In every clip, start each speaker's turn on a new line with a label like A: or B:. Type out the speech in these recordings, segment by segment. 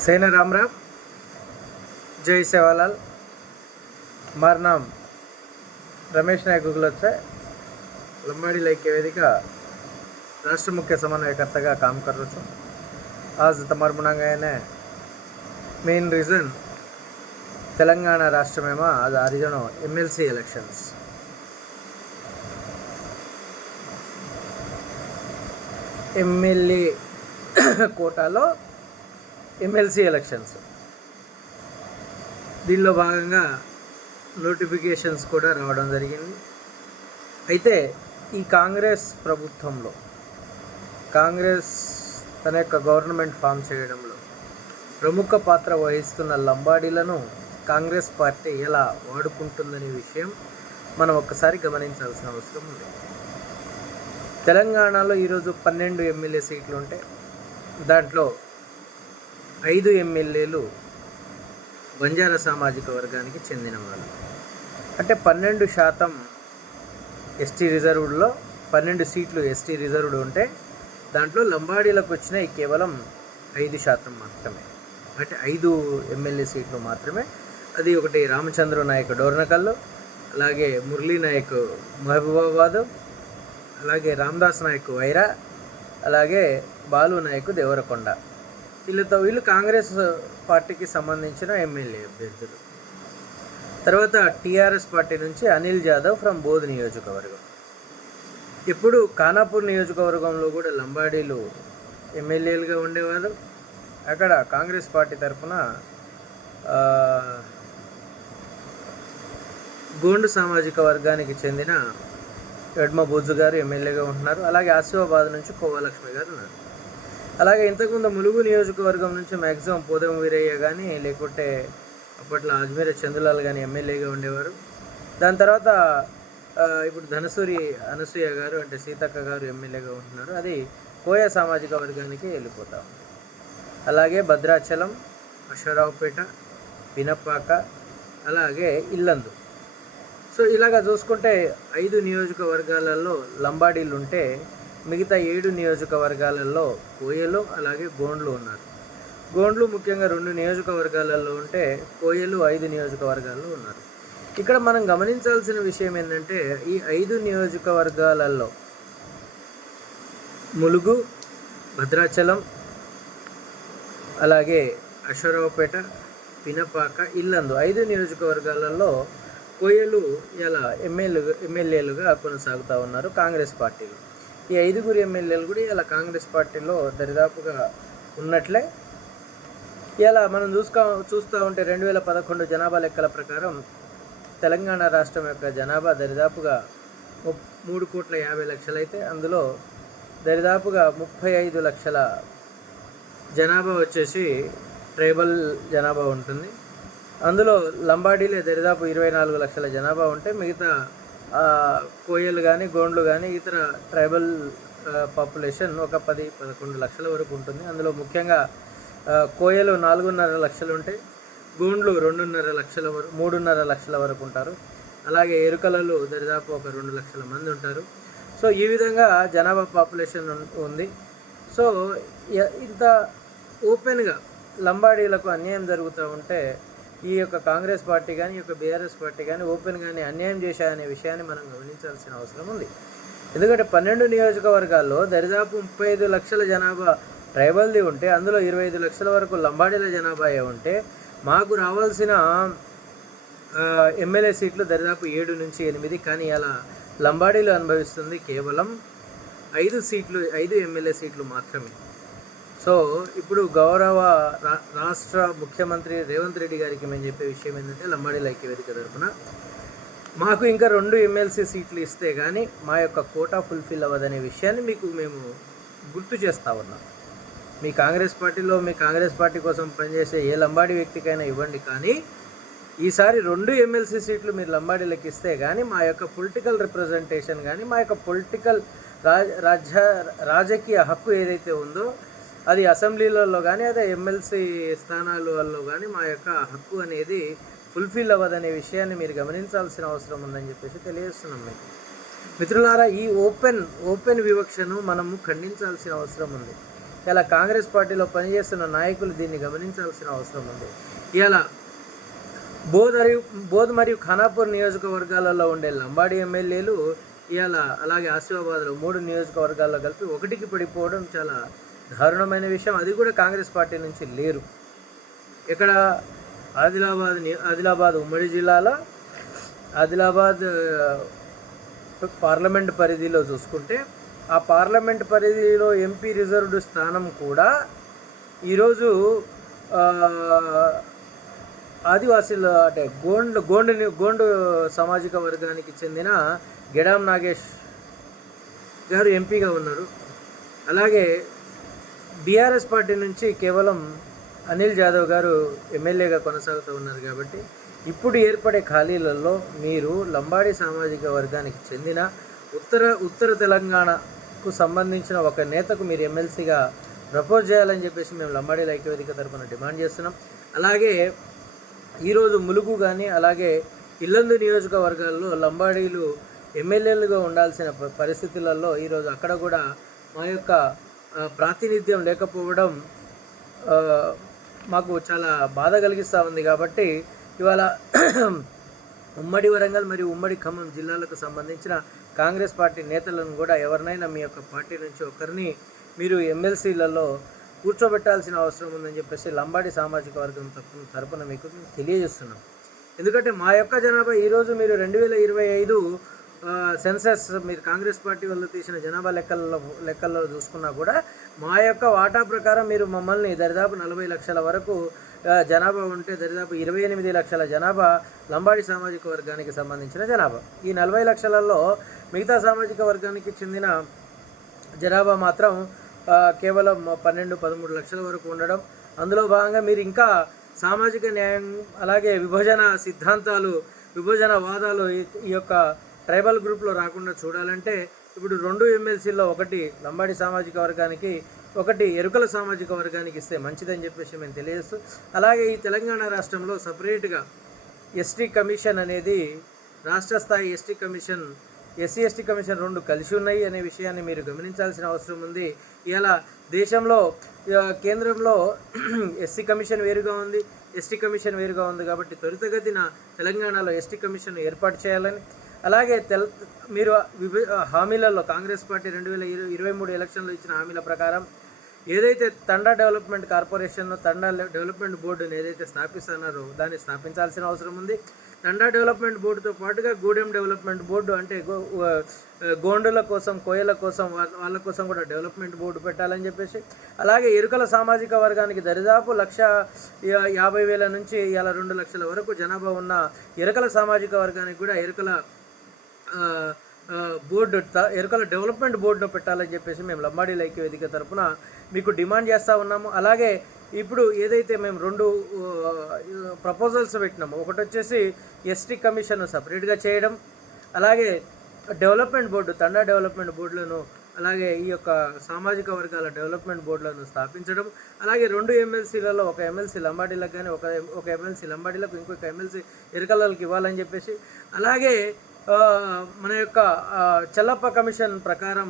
A: सेना राम राम जय सेवालाल हमारा नाम रमेश नायक गुगलत है लंबाड़ी लैक्य वेदिका राष्ट्र मुख्य समन्वयकर्ता का काम कर रहा हूँ आज तमार मुनांगा मेन रीज़न తెలంగాణ రాష్ట్రమేమో అది హరిజన ఎమ్మెల్సీ ఎలక్షన్స్ ఎమ్మెల్యే కోటాలో ఎమ్మెల్సీ ఎలక్షన్స్. దీనిలో భాగంగా నోటిఫికేషన్స్ కూడా రావడం జరిగింది. అయితే ఈ కాంగ్రెస్ ప్రభుత్వంలో కాంగ్రెస్ తన యొక్క గవర్నమెంట్ ఫామ్ చేయడంలో ప్రముఖ పాత్ర వహిస్తున్న లంబాడీలను కాంగ్రెస్ పార్టీ ఎలా వాడుకుంటుందనే విషయం మనం ఒక్కసారి గమనించాల్సిన అవసరం ఉంది. తెలంగాణలో ఈరోజు పన్నెండు ఎమ్మెల్యే సీట్లు ఉంటే దాంట్లో ఐదు ఎమ్మెల్యేలు బంజారా సామాజిక వర్గానికి చెందిన వాళ్ళు. అంటే పన్నెండు శాతం ఎస్టీ రిజర్వ్డ్లో పన్నెండు సీట్లు ఎస్టీ రిజర్వ్డ్ ఉంటే దాంట్లో లంబాడీలకు వచ్చినాయి కేవలం ఐదు శాతం మాత్రమే. అంటే ఐదు ఎమ్మెల్యే సీట్లు మాత్రమే. అది ఒకటి రామచంద్ర నాయక్ డోర్నకల్లు అలాగే మురళీ నాయక్ మహబూబాబాద్ అలాగే రామదాస్ నాయక్ వైరా అలాగే బాలు నాయక్ దేవరకొండ. వీళ్ళతో వీళ్ళు కాంగ్రెస్ పార్టీకి సంబంధించిన ఎమ్మెల్యే అభ్యర్థులు. తర్వాత టీఆర్ఎస్ పార్టీ నుంచి అనిల్ జాదవ్ ఫ్రమ్ బోధ్ నియోజకవర్గం. ఇప్పుడు ఖానాపూర్ నియోజకవర్గంలో కూడా లంబాడీలు ఎమ్మెల్యేలుగా ఉండేవారు. అక్కడ కాంగ్రెస్ పార్టీ తరఫున గోండు సామాజిక వర్గానికి చెందిన ఎడ్మ బొజ్జు గారు ఎమ్మెల్యేగా ఉంటున్నారు. అలాగే ఆసిఫాబాద్ నుంచి కోవలక్ష్మి గారు ఉన్నారు. అలాగే ఇంతకుముందు ములుగు నియోజకవర్గం నుంచి మ్యాక్సిమం పోదం వీరయ్య కానీ లేకుంటే అప్పట్లో అజ్మీర చందులాల్ కానీ ఎమ్మెల్యేగా ఉండేవారు. దాని తర్వాత ఇప్పుడు ధనసూరి అనసూయ గారు అంటే సీతక్క గారు ఎమ్మెల్యేగా ఉంటున్నారు. అది కోయ సామాజిక వర్గానికి వెళ్ళిపోతా ఉంది. అలాగే భద్రాచలం అశ్వరావుపేట వినపాక అలాగే ఇల్లందు. సో ఇలాగ చూసుకుంటే ఐదు నియోజకవర్గాలలో లంబాడీలు ఉంటే మిగతా ఏడు నియోజకవర్గాలలో కోయలు అలాగే గోండ్లు ఉన్నారు. గోండ్లు ముఖ్యంగా రెండు నియోజకవర్గాలలో ఉంటే కోయలు ఐదు నియోజకవర్గాల్లో ఉన్నారు. ఇక్కడ మనం గమనించాల్సిన విషయం ఏంటంటే ఈ ఐదు నియోజకవర్గాలలో ములుగు భద్రాచలం అలాగే అశ్వరావుపేట పినపాక ఇల్లందు ఐదు నియోజకవర్గాలలో కోయలు ఇలా ఎమ్మెల్యే ఎమ్మెల్యేలుగా కొనసాగుతూ ఉన్నారు కాంగ్రెస్ పార్టీలో. ఈ ఐదుగురు ఎమ్మెల్యేలు కూడా ఇలా కాంగ్రెస్ పార్టీలో దరిదాపుగా ఉన్నట్లే. ఇలా మనం చూసుకో చూస్తూ ఉంటే రెండు వేల పదకొండు జనాభా లెక్కల ప్రకారం తెలంగాణ రాష్ట్రం యొక్క జనాభా దరిదాపుగా మూడు కోట్ల యాభై లక్షలైతే అందులో దరిదాపుగా ముప్పై ఐదు లక్షల జనాభా వచ్చేసి ట్రైబల్ జనాభా ఉంటుంది. అందులో లంబాడీలే దరిదాపు ఇరవై నాలుగు లక్షల జనాభా ఉంటే మిగతా కోయలు కానీ గోండ్లు కానీ ఇతర ట్రైబల్ పాపులేషన్ ఒక పది పదకొండు లక్షల వరకు ఉంటుంది. అందులో ముఖ్యంగా కోయలు నాలుగున్నర లక్షలు ఉంటాయి. గోండ్లు రెండున్నర లక్షల వరకు మూడున్నర లక్షల వరకు ఉంటారు. అలాగే ఎరుకలలు దరిదాపు ఒక రెండు లక్షల మంది ఉంటారు. సో ఈ విధంగా జనాభా పాపులేషన్ ఉంది. సో ఇంత ఓపెన్గా లంబాడీలకు అన్యాయం జరుగుతూ ఉంటే ఈ యొక్క కాంగ్రెస్ పార్టీ కానీ ఈ యొక్క బీఆర్ఎస్ పార్టీ కానీ ఓపెన్గానే అన్యాయం చేశాయనే విషయాన్ని మనం గమనించాల్సిన అవసరం ఉంది. ఎందుకంటే పన్నెండు నియోజకవర్గాల్లో దరిదాపు ముప్పై ఐదు లక్షల జనాభా ట్రైబల్ది ఉంటే అందులో ఇరవై ఐదు లక్షల వరకు లంబాడీల జనాభా ఉంటే మాకు రావాల్సిన ఎమ్మెల్యే సీట్లు దరిదాపు ఏడు నుంచి ఎనిమిది కానీ అలా లంబాడీలు అనుభవిస్తుంది కేవలం ఐదు సీట్లు ఐదు ఎమ్మెల్యే సీట్లు మాత్రమే. సో ఇప్పుడు గౌరవ రా రాష్ట్ర ముఖ్యమంత్రి రేవంత్ రెడ్డి గారికి మేము చెప్పే విషయం ఏంటంటే లంబాడీల ఐక్యవేదిక తరఫున మాకు ఇంకా రెండు ఎమ్మెల్సీ సీట్లు ఇస్తే కానీ మా యొక్క కోటా ఫుల్ఫిల్ అవ్వదనే విషయాన్ని మీకు మేము గుర్తు చేస్తా ఉన్నాం. మీ కాంగ్రెస్ పార్టీలో మీ కాంగ్రెస్ పార్టీ కోసం పనిచేసే ఏ లంబాడి వ్యక్తికైనా ఇవ్వండి కానీ ఈసారి రెండు ఎమ్మెల్సీ సీట్లు మీరు లంబాడీలకు ఇస్తే కానీ మా యొక్క పొలిటికల్ రిప్రజెంటేషన్ కానీ మా యొక్క పొలిటికల్ రాజ రాజ్య రాజకీయ హక్కు ఏదైతే ఉందో అది అసెంబ్లీలలో కానీ అదే ఎమ్మెల్సీ స్థానాలలో కానీ మా యొక్క హక్కు అనేది ఫుల్ఫిల్ అవ్వదనే విషయాన్ని మీరు గమనించాల్సిన అవసరం ఉందని చెప్పేసి తెలియజేస్తున్నాం మీకు. మిత్రులారా ఈ ఓపెన్ ఓపెన్ వివక్షను మనము ఖండించాల్సిన అవసరం ఉంది. ఇలా కాంగ్రెస్ పార్టీలో పనిచేస్తున్న నాయకులు దీన్ని గమనించాల్సిన అవసరం ఉంది. ఇలా బోధ్ మరియు బోధ్ మరియు ఖానాపూర్ నియోజకవర్గాలలో ఉండే లంబాడి ఎమ్మెల్యేలు ఇవాళ అలాగే ఆసిఫాబాద్లో మూడు నియోజకవర్గాల్లో కలిపి ఒకటికి పడిపోవడం చాలా దారుణమైన విషయం. అది కూడా కాంగ్రెస్ పార్టీ నుంచి లేరు. ఇక్కడ ఆదిలాబాద్ ఆదిలాబాద్ ఉమ్మడి జిల్లాలో ఆదిలాబాద్ పార్లమెంట్ పరిధిలో చూసుకుంటే ఆ పార్లమెంట్ పరిధిలో ఎంపీ రిజర్వ్డ్ స్థానం కూడా ఈరోజు ఆదివాసీల అంటే గోండ్ గోండు గోండు సామాజిక వర్గానికి చెందిన గెడాం నాగేష్ గారు ఎంపీగా ఉన్నారు. అలాగే బీఆర్ఎస్ పార్టీ నుంచి కేవలం అనిల్ జాదవ్ గారు ఎమ్మెల్యేగా కొనసాగుతూ ఉన్నారు కాబట్టి ఇప్పుడు ఏర్పడే ఖాళీలలో మీరు లంబాడీ సామాజిక వర్గానికి చెందిన ఉత్తర ఉత్తర తెలంగాణకు సంబంధించిన ఒక నేతకు మీరు ఎమ్మెల్సీగా ప్రపోజ్ చేయాలని చెప్పేసి మేము లంబాడీ ఐక్యవేదిక తరఫున డిమాండ్ చేస్తున్నాం. అలాగే ఈరోజు ములుగు కానీ అలాగే ఇల్లందు నియోజకవర్గాల్లో లంబాడీలు ఎమ్మెల్యేలుగా ఉండాల్సిన పరిస్థితులలో ఈరోజు అక్కడ కూడా మా యొక్క ప్రాతినిధ్యం లేకపోవడం మాకు చాలా బాధ కలిగిస్తూ ఉంది కాబట్టి ఇవాళ ఉమ్మడి వరంగల్ మరియు ఉమ్మడి ఖమ్మం జిల్లాలకు సంబంధించిన కాంగ్రెస్ పార్టీ నేతలను కూడా ఎవరినైనా మీ యొక్క పార్టీ నుంచి ఒకరిని మీరు ఎమ్మెల్సీలలో కూర్చోబెట్టాల్సిన అవసరం ఉందని చెప్పేసి లంబాడి సామాజిక వర్గం తరపున తరపున మీకు తెలియజేస్తున్నాం. ఎందుకంటే మా యొక్క జనాభా ఈరోజు మీరు రెండు వేల ఇరవై ఐదు సెన్సెస్ మీరు కాంగ్రెస్ పార్టీ వాళ్ళు తీసిన జనాభా లెక్కల్లో లెక్కల్లో చూసుకున్నా కూడా మా యొక్క వాటా ప్రకారం మీరు మమ్మల్ని దరిదాపు నలభై లక్షల వరకు జనాభా ఉంటే దరిదాపు ఇరవై ఎనిమిది లక్షల జనాభా లంబాడి సామాజిక వర్గానికి సంబంధించిన జనాభా. ఈ నలభై లక్షలలో మిగతా సామాజిక వర్గానికి చెందిన జనాభా మాత్రం కేవలం పన్నెండు పదమూడు లక్షల వరకు ఉండడం. అందులో భాగంగా మీరు ఇంకా సామాజిక న్యాయం అలాగే విభజన సిద్ధాంతాలు విభజన వాదాలు ఈ- ఈ యొక్క ట్రైబల్ గ్రూప్లో రాకుండా చూడాలంటే ఇప్పుడు రెండు ఎమ్మెల్సీల్లో ఒకటి లంబాడి సామాజిక వర్గానికి ఒకటి ఎరుకల సామాజిక వర్గానికి ఇస్తే మంచిదని చెప్పేసి మేము తెలియజేస్తూ అలాగే ఈ తెలంగాణ రాష్ట్రంలో సపరేట్గా ఎస్టీ కమిషన్ అనేది రాష్ట్ర స్థాయి ST commission SC ST commission రెండు కలిసి ఉన్నాయి అనే విషయాన్ని మీరు గమనించాల్సిన అవసరం ఉంది. ఇలా దేశంలో కేంద్రంలో ఎస్సీ కమిషన్ వేరుగా ఉంది. ఎస్టీ కమిషన్ వేరుగా ఉంది కాబట్టి త్వరితగతిన తెలంగాణలో ఎస్టీ కమిషన్ ఏర్పాటు చేయాలని అలాగే తెల్ మీరు విభ హామీలలో కాంగ్రెస్ పార్టీ రెండు వేల ఇరవై ఇరవై మూడు ఎలక్షన్లో ఇచ్చిన హామీల ప్రకారం ఏదైతే తండా డెవలప్మెంట్ కార్పొరేషన్ తండా డెవలప్మెంట్ బోర్డుని ఏదైతే స్థాపిస్తున్నారో దాన్ని స్థాపించాల్సిన అవసరం ఉంది. తండా డెవలప్మెంట్ బోర్డుతో పాటుగా గూడెం డెవలప్మెంట్ బోర్డు అంటే గో- గోండుల కోసం కోయల కోసం వాళ్ళ కోసం కూడా డెవలప్మెంట్ బోర్డు పెట్టాలని చెప్పేసి అలాగే ఎరుకల సామాజిక వర్గానికి దరిదాపు లక్ష యాభై వేల నుంచి ఇలా రెండు లక్షల వరకు జనాభా ఉన్న ఎరుకల సామాజిక వర్గానికి కూడా ఎరుకల బోర్డు ఎరుకల డెవలప్మెంట్ బోర్డును పెట్టాలని చెప్పేసి మేము లంబాడీ లైక్య వేదిక తరపున మీకు డిమాండ్ చేస్తూ ఉన్నాము. అలాగే ఇప్పుడు ఏదైతే మేము రెండు ప్రపోజల్స్ పెట్టినాము ఒకటి వచ్చేసి ఎస్టీ కమిషన్ సపరేట్గా చేయడం అలాగే డెవలప్మెంట్ బోర్డు తండా డెవలప్మెంట్ బోర్డులను అలాగే ఈ యొక్క సామాజిక వర్గాల డెవలప్మెంట్ బోర్డులను స్థాపించడం అలాగే రెండు ఎమ్మెల్సీలలో ఒక ఎమ్మెల్సీ లంబాడీలకు కానీ ఒక ఒక ఎమ్మెల్సీ లంబాడీలకు ఇంకొక ఎమ్మెల్సీ ఎరకలకి ఇవ్వాలని చెప్పేసి అలాగే మన యొక్క చల్లప్ప చెల్లప్ప కమిషన్ ప్రకారం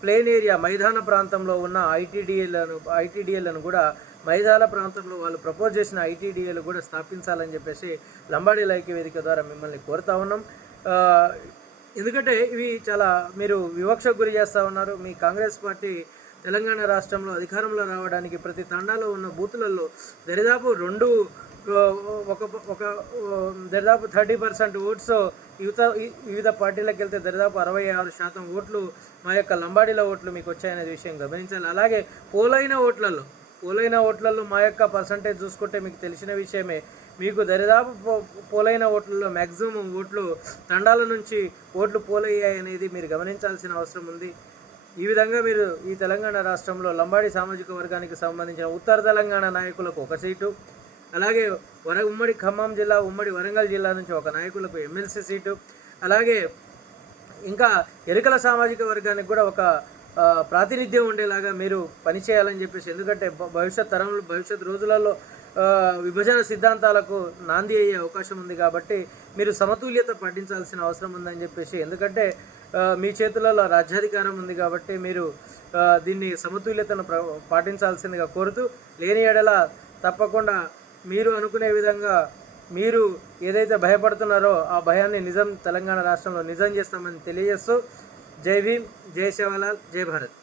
A: ప్లేన్ ఏరియా మైదాన ప్రాంతంలో ఉన్న ఐటీడీఏలను ఐటీడీఏలను కూడా మైదాన ప్రాంతంలో వాళ్ళు ప్రపోజ్ చేసిన ఐటీడీఏలు కూడా స్థాపించాలని చెప్పేసి లంబాడీ లైక్య వేదిక ద్వారా మిమ్మల్ని కోరుతా ఉన్నాం. ఎందుకంటే ఇవి చాలా మీరు వివక్షకు గురి చేస్తూ ఉన్నారు. మీ కాంగ్రెస్ పార్టీ తెలంగాణ రాష్ట్రంలో అధికారంలో రావడానికి ప్రతి తండాలో ఉన్న బూతులలో దరిదాపు రెండు ఒక ఒక దరిదాపు థర్టీ పర్సెంట్ ఓట్స్ యువత వివిధ పార్టీలకు వెళ్తే దరిదాపు అరవై ఆరు శాతం ఓట్లు మా యొక్క లంబాడీలో ఓట్లు మీకు వచ్చాయనే విషయం గమనించాలి. అలాగే పోలైన ఓట్లలో పోలైన ఓట్లలో మా యొక్క పర్సంటేజ్ చూసుకుంటే మీకు తెలిసిన విషయమే మీకు దరిదాపు పో- పోలైన ఓట్లలో మ్యాక్సిమం ఓట్లు తండాల నుంచి ఓట్లు పోలయ్యాయి అనేది మీరు గమనించాల్సిన అవసరం ఉంది. ఈ విధంగా మీరు ఈ తెలంగాణ రాష్ట్రంలో లంబాడి సామాజిక వర్గానికి సంబంధించిన ఉత్తర తెలంగాణ నాయకులకు ఒక సీటు అలాగే వర ఉమ్మడి ఖమ్మం జిల్లా ఉమ్మడి వరంగల్ జిల్లా నుంచి ఒక నాయకులకు ఎమ్మెల్సీ సీటు. అలాగే ఇంకా ఎరుకల సామాజిక వర్గానికి కూడా ఒక ప్రాతినిధ్యం ఉండేలాగా మీరు పనిచేయాలని చెప్పేసి ఎందుకంటే భవిష్యత్ తరంలో భవిష్యత్ రోజులలో విభజన సిద్ధాంతాలకు నాంది అయ్యే అవకాశం ఉంది కాబట్టి మీరు సమతుల్యత పాటించాల్సిన అవసరం ఉందని చెప్పేసి ఎందుకంటే మీ చేతులలో రాజ్యాధికారం ఉంది కాబట్టి మీరు దీన్ని సమతుల్యతను ప్ర పాటించాల్సిందిగా కోరుతూ లేని ఎడల తప్పకుండా మీరు అనుకునే విధంగా మీరు ఏదైతే భయపడుతున్నారో ఆ భయాన్ని నిజం తెలంగాణ రాష్ట్రంలో నిజం చేస్తామని తెలియజేస్తూ జై భీమ్ జై శివలాల్ జై భారత్.